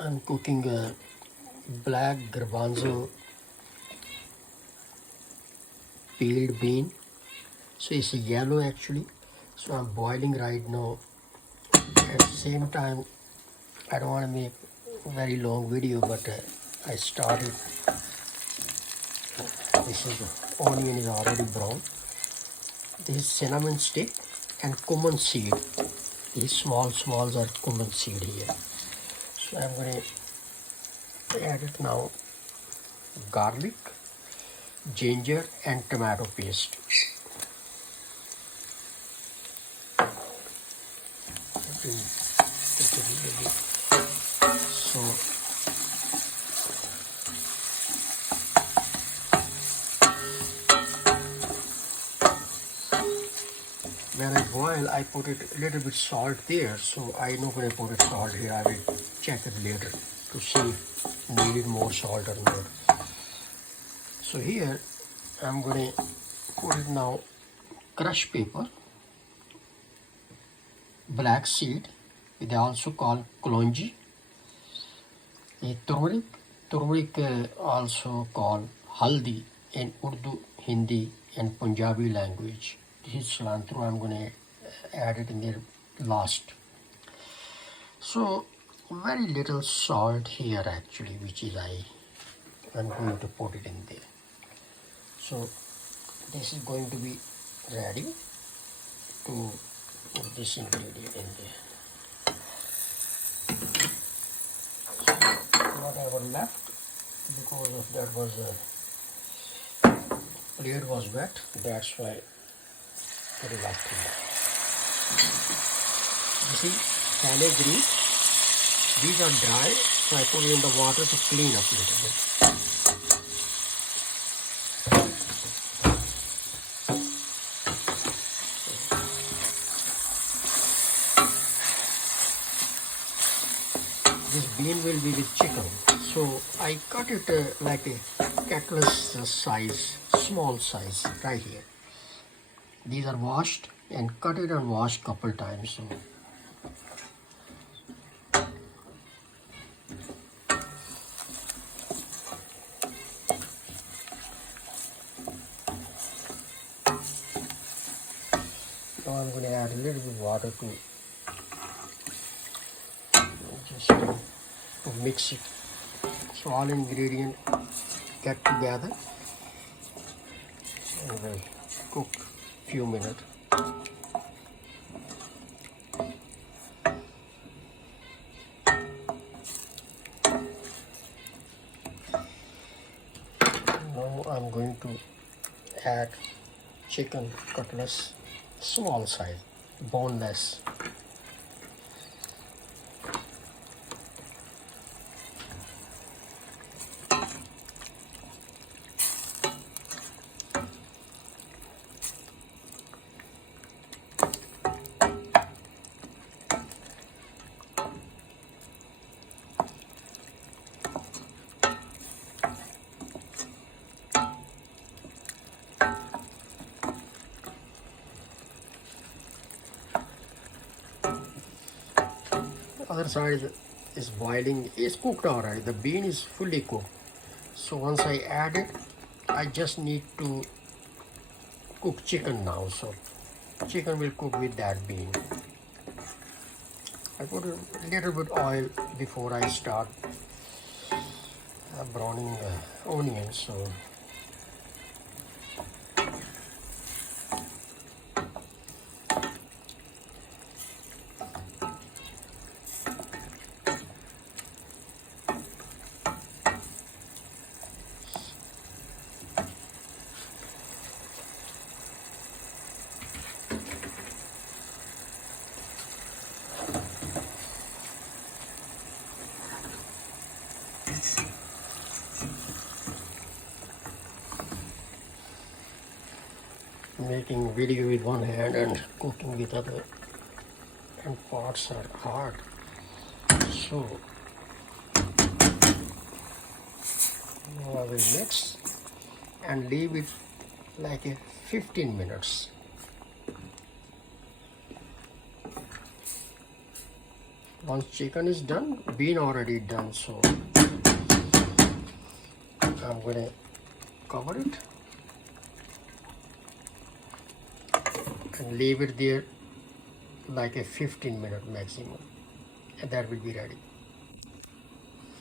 I'm cooking a black garbanzo peeled bean. So it's yellow actually. So I'm boiling right now. At the same time, I don't want to make a very long video, but I started. This is onion is already brown. This is cinnamon stick and cumin seed. These smalls are cumin seed here. So I'm going to add it now. Garlic, ginger and tomato paste. So when I boil, I put it a little bit salt there. So I know when I put it salt here, I will check it later to see if needed more salt or not. So here I'm going to put it now. Crushed pepper, black seed, they also call kalonji, turmeric also called haldi in Urdu, Hindi and Punjabi language. This is cilantro. I'm going to add it in there last. So very little salt here actually, which is I'm going to put it in there. So this is going to be ready to put this ingredient in there. Whatever left, because of that was plate was wet, that's why it is left in there. You see, fenugreek, these are dry, so I put it in the water to clean up a little bit. This bean will be with chicken, so I cut it like a cutlass size, small size, right here. These are washed and cut it and washed couple times. So now I'm going to add a little bit of water to mix it, so all ingredients get together and we'll cook few minutes. Now I'm going to add chicken cutlets, small size, boneless. Other side is boiling, is cooked already. The bean is fully cooked. So once I add it, I just need to cook chicken now. So chicken will cook with that bean. I put a little bit oil before I start browning onions. So making video with one hand and cooking with other, and parts are hard. So now I will mix and leave it like a 15 minutes. Once chicken is done, bean already done, so I'm gonna cover it and leave it there like a 15-minute maximum, and that will be ready.